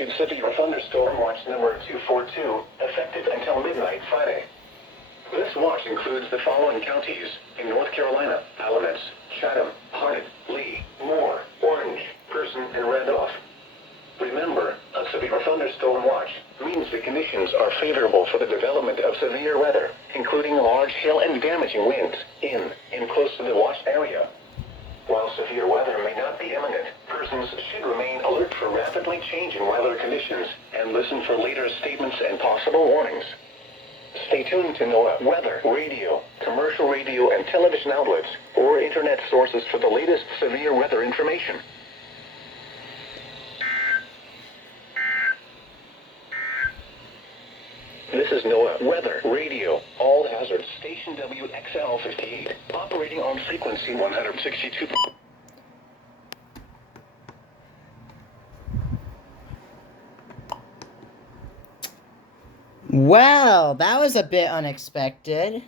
issued severe thunderstorm watch number 242, effective until midnight Friday. This watch includes the following counties in North Carolina: Alamance, Chatham, Harnett, Lee, Moore, Orange, Person, and Randolph. Remember, a severe thunderstorm watch means the conditions are favorable for the development of severe weather, including large hail and damaging winds in and close to the watched area. While severe weather may not be imminent, persons should remain alert for rapidly changing weather conditions and listen for later statements and possible warnings. Stay tuned to NOAA weather, radio, commercial radio and television outlets, or internet sources for the latest severe weather information. This is NOAA weather, radio, all hazards, station WXL58, operating on frequency 162. Well, that was a bit unexpected.